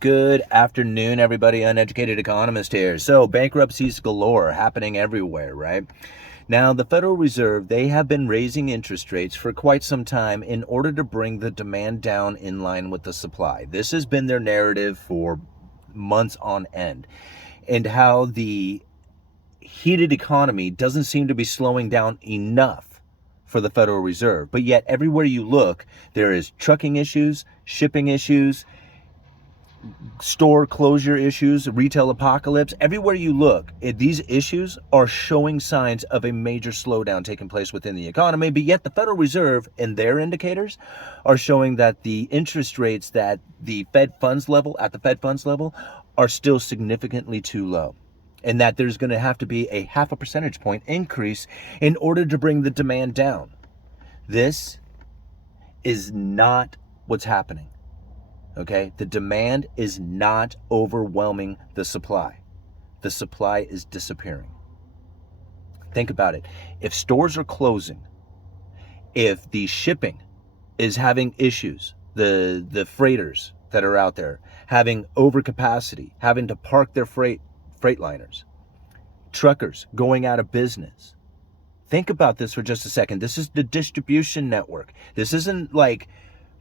Good afternoon, everybody. Uneducated Economist here. So, bankruptcies galore happening everywhere, right? Now, the Federal Reserve, they have been raising interest rates for quite some time in order to bring the demand down in line with the supply. This has been their narrative for months on end. And how the heated economy doesn't seem to be slowing down enough for the Federal Reserve. But yet, everywhere you look, there is trucking issues, shipping issues, store closure issues, retail apocalypse. Everywhere you look, these issues are showing signs of a major slowdown taking place within the economy, but yet the Federal Reserve and their indicators are showing that the interest rates that the Fed funds level are still significantly too low, and that there's going to have to be a 0.5 percentage point increase in order to bring the demand down. This is not what's happening. Okay, the demand is not overwhelming the supply. The supply is disappearing. Think about it. If stores are closing, if the shipping is having issues, the freighters that are out there having overcapacity, having to park their freightliners, truckers going out of business. Think about this for just a second. This is the distribution network. This isn't like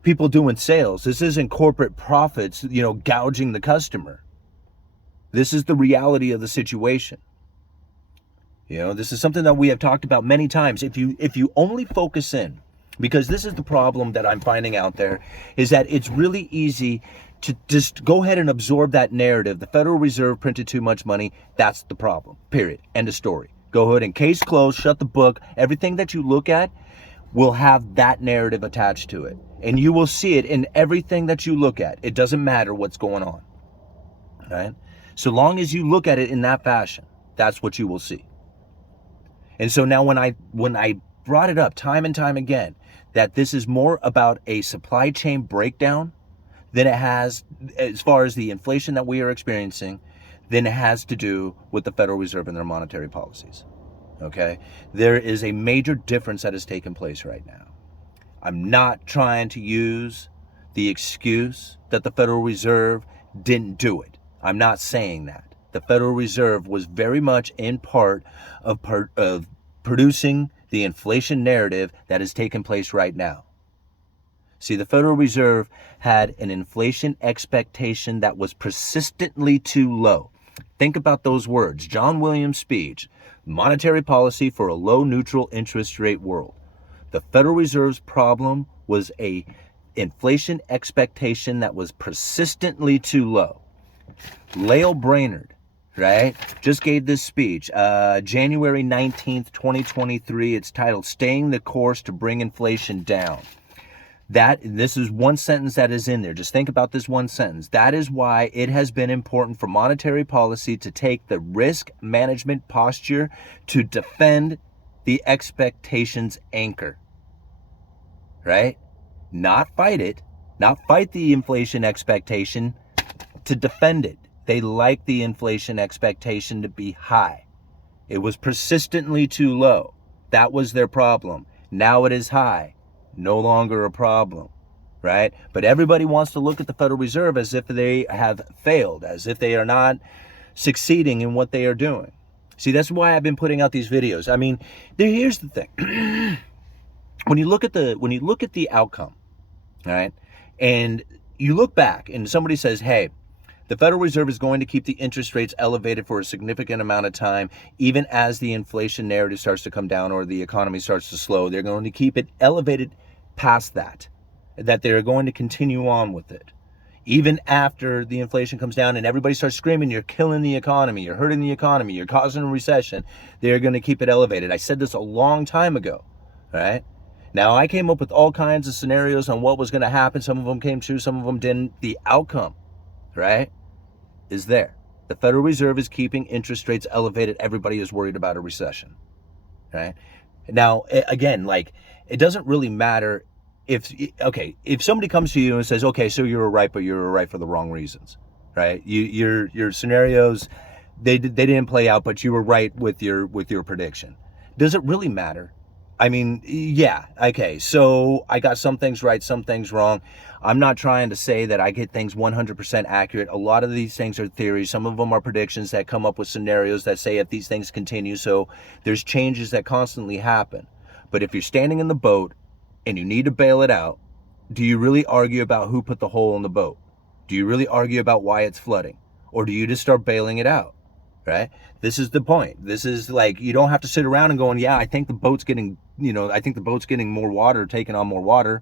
people doing sales. This isn't corporate profits, gouging the customer. This is the reality of the situation. This is something that we have talked about many times. If you only focus in, because this is the problem that I'm finding out there, is that it's really easy to just go ahead and absorb that narrative. The Federal Reserve printed too much money. That's the problem. Period. End of story. Go ahead and case closed, shut the book. Everything that you look at will have that narrative attached to it. And you will see it in everything that you look at. It doesn't matter what's going on. Right? So long as you look at it in that fashion, that's what you will see. And so now when I brought it up time and time again, that this is more about a supply chain breakdown than it has, as far as the inflation that we are experiencing, than it has to do with the Federal Reserve and their monetary policies. Okay? There is a major difference that has taken place right now. I'm not trying to use the excuse that the Federal Reserve didn't do it. I'm not saying that. The Federal Reserve was very much in part of producing the inflation narrative that is taking place right now. See, the Federal Reserve had an inflation expectation that was persistently too low. Think about those words. John Williams' speech, monetary policy for a low neutral interest rate world. The Federal Reserve's problem was a inflation expectation that was persistently too low. Lael Brainerd, right, just gave this speech, January 19th, 2023. It's titled, Staying the Course to Bring Inflation Down. This is one sentence that is in there. Just think about this one sentence. That is why it has been important for monetary policy to take the risk management posture to defend the expectations anchor, right? Not fight it, not fight the inflation expectation, to defend it. They like the inflation expectation to be high. It was persistently too low. That was their problem. Now it is high. No longer a problem, right? But everybody wants to look at the Federal Reserve as if they have failed, as if they are not succeeding in what they are doing. See, that's why I've been putting out these videos. I mean, here's the thing. When you look at the outcome, all right, and you look back and somebody says, hey, the Federal Reserve is going to keep the interest rates elevated for a significant amount of time, even as the inflation narrative starts to come down or the economy starts to slow. They're going to keep it elevated past that they're going to continue on with it. Even after the inflation comes down and everybody starts screaming, you're killing the economy, you're hurting the economy, you're causing a recession, they're going to keep it elevated. I said this a long time ago, right? Now, I came up with all kinds of scenarios on what was going to happen. Some of them came true, some of them didn't. The outcome, right, is there. The Federal Reserve is keeping interest rates elevated. Everybody is worried about a recession, right? Now, again, it doesn't really matter if somebody comes to you and says, okay, so you were right, but you were right for the wrong reasons, right? Your scenarios, they didn't play out, but you were right with your prediction. Does it really matter? I mean, yeah, okay. So I got some things right, some things wrong. I'm not trying to say that I get things 100% accurate. A lot of these things are theories. Some of them are predictions that come up with scenarios that say if these things continue. So there's changes that constantly happen. But if you're standing in the boat and you need to bail it out, do you really argue about who put the hole in the boat? Do you really argue about why it's flooding? Or do you just start bailing it out? Right? This is the point. This is like, you don't have to sit around and going, yeah, I think the boat's getting, I think the boat's getting more water, taking on more water.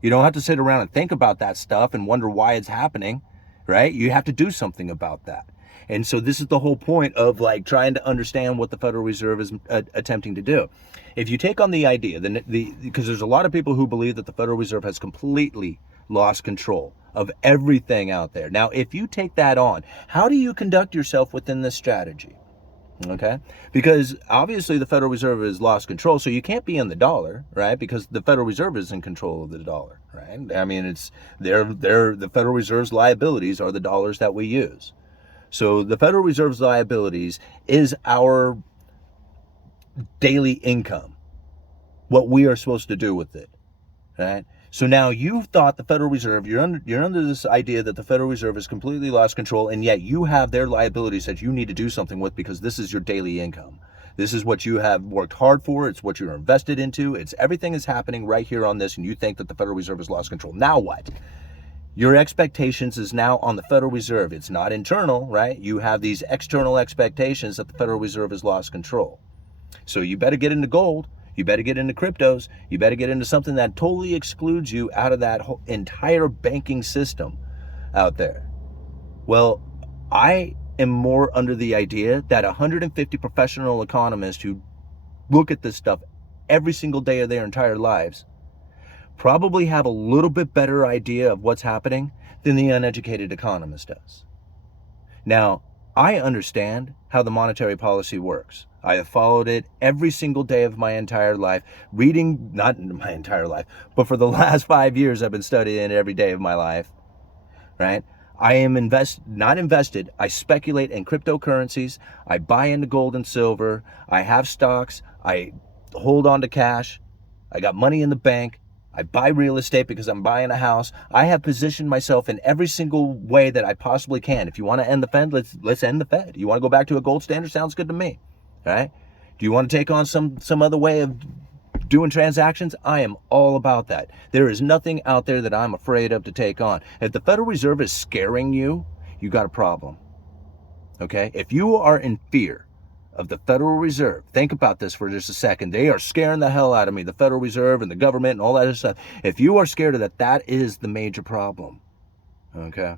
You don't have to sit around and think about that stuff and wonder why it's happening, right? You have to do something about that. And so this is the whole point of like trying to understand what the Federal Reserve is attempting to do. If you take on the idea, because there's a lot of people who believe that the Federal Reserve has completely lost control of everything out there. Now, if you take that on, how do you conduct yourself within this strategy? Okay, because obviously the Federal Reserve has lost control, so you can't be in the dollar, right? Because the Federal Reserve is in control of the dollar, right? I mean, it's the Federal Reserve's liabilities are the dollars that we use. So the Federal Reserve's liabilities is our daily income, what we are supposed to do with it, right? So now you've thought the Federal Reserve, you're under this idea that the Federal Reserve has completely lost control, and yet you have their liabilities that you need to do something with because this is your daily income. This is what you have worked hard for. It's what you're invested into. It's everything is happening right here on this, and you think that the Federal Reserve has lost control. Now what? Your expectations is now on the Federal Reserve. It's not internal, right? You have these external expectations that the Federal Reserve has lost control. So you better get into gold. You better get into cryptos. You better get into something that totally excludes you out of that whole entire banking system out there. Well, I am more under the idea that 150 professional economists who look at this stuff every single day of their entire lives probably have a little bit better idea of what's happening than the uneducated economist does. Now, I understand how the monetary policy works. I have followed it every single day of my entire life, reading, not my entire life, but for the last 5 years I've been studying it every day of my life, right? I am not invested. I speculate in cryptocurrencies. I buy into gold and silver. I have stocks. I hold on to cash. I got money in the bank. I buy real estate because I'm buying a house. I have positioned myself in every single way that I possibly can. If you want to end the Fed, let's end the Fed. You want to go back to a gold standard? Sounds good to me. All right? Do you want to take on some other way of doing transactions? I am all about that. There is nothing out there that I'm afraid of to take on. If the Federal Reserve is scaring you, you got a problem. Okay? If you are in fear of the Federal Reserve, think about this for just a second. They are scaring the hell out of me, the Federal Reserve and the government and all that other stuff. If you are scared of that, that is the major problem. Okay?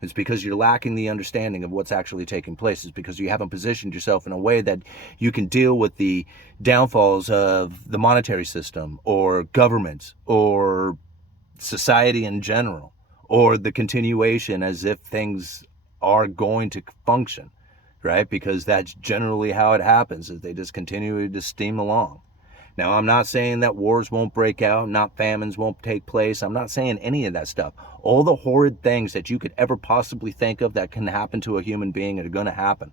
It's because you're lacking the understanding of what's actually taking place. It's because you haven't positioned yourself in a way that you can deal with the downfalls of the monetary system or governments or society in general, or the continuation as if things are going to function, right? Because that's generally how it happens, is they just continue to steam along. Now, I'm not saying that wars won't break out, not famines won't take place. I'm not saying any of that stuff. All the horrid things that you could ever possibly think of that can happen to a human being are going to happen.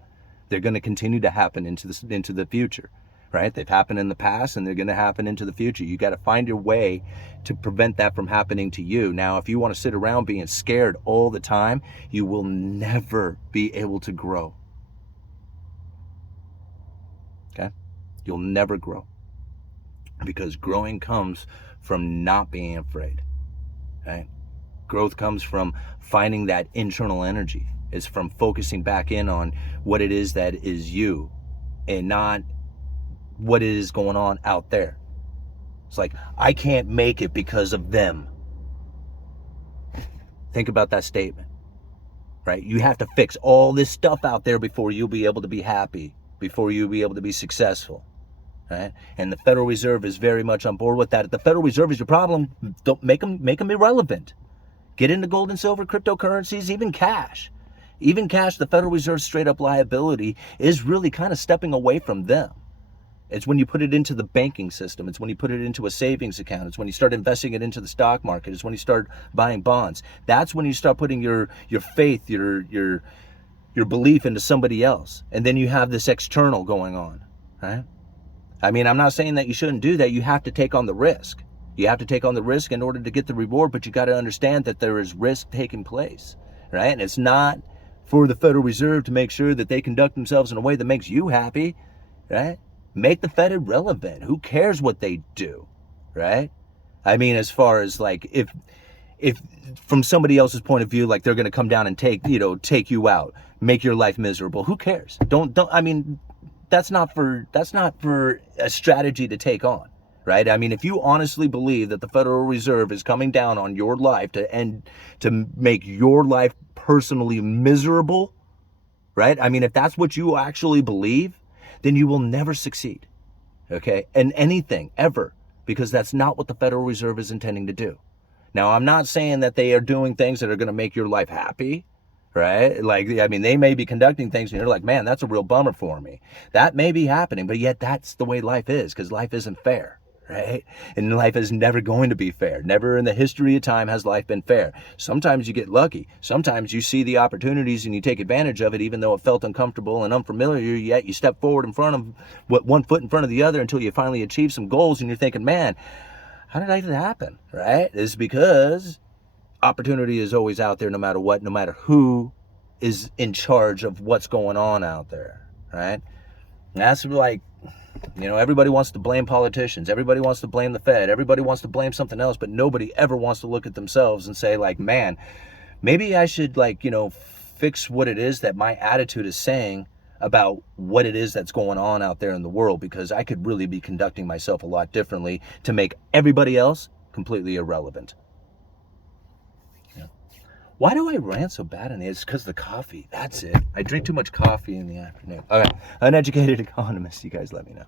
They're going to continue to happen into the future, right? They've happened in the past and they're going to happen into the future. You got to find your way to prevent that from happening to you. Now, if you want to sit around being scared all the time, you will never be able to grow. Okay? You'll never grow. Because growing comes from not being afraid, right? Growth comes from finding that internal energy. It's from focusing back in on what it is that is you and not what it is going on out there. It's like, I can't make it because of them. Think about that statement, right? You have to fix all this stuff out there before you'll be able to be happy, before you'll be able to be successful. Right? And the Federal Reserve is very much on board with that. If the Federal Reserve is your problem, don't make them irrelevant. Get into gold and silver, cryptocurrencies, even cash. Even cash, the Federal Reserve's straight up liability is really kind of stepping away from them. It's when you put it into the banking system. It's when you put it into a savings account. It's when you start investing it into the stock market. It's when you start buying bonds. That's when you start putting your faith, your belief into somebody else. And then you have this external going on, right? I mean, I'm not saying that you shouldn't do that. You have to take on the risk. You have to take on the risk in order to get the reward, but you got to understand that there is risk taking place, right? And it's not for the Federal Reserve to make sure that they conduct themselves in a way that makes you happy, right? Make the Fed irrelevant. Who cares what they do, right? I mean, as far as like if from somebody else's point of view, like they're going to come down and take you out, make your life miserable. Who cares? Don't. I mean, that's not for a strategy to take on, right? I mean, if you honestly believe that the Federal Reserve is coming down on your life to make your life personally miserable, right? I mean, if that's what you actually believe, then you will never succeed, okay? In anything, ever, because that's not what the Federal Reserve is intending to do. Now, I'm not saying that they are doing things that are going to make your life happy, right? Like, I mean, they may be conducting things and you're like, man, that's a real bummer for me. That may be happening, but yet that's the way life is, because life isn't fair, right? And life is never going to be fair. Never in the history of time has life been fair. Sometimes you get lucky. Sometimes you see the opportunities and you take advantage of it, even though it felt uncomfortable and unfamiliar, yet you step forward in front of one foot in front of the other until you finally achieve some goals and you're thinking, man, how did that happen, right? It's because opportunity is always out there no matter what, no matter who is in charge of what's going on out there, right? And that's like, everybody wants to blame politicians. Everybody wants to blame the Fed. Everybody wants to blame something else, but nobody ever wants to look at themselves and say like, man, maybe I should fix what it is that my attitude is saying about what it is that's going on out there in the world, because I could really be conducting myself a lot differently to make everybody else completely irrelevant. Why do I rant so bad in it? It's because of the coffee. That's it. I drink too much coffee in the afternoon. Okay, Uneducated Economist. You guys let me know.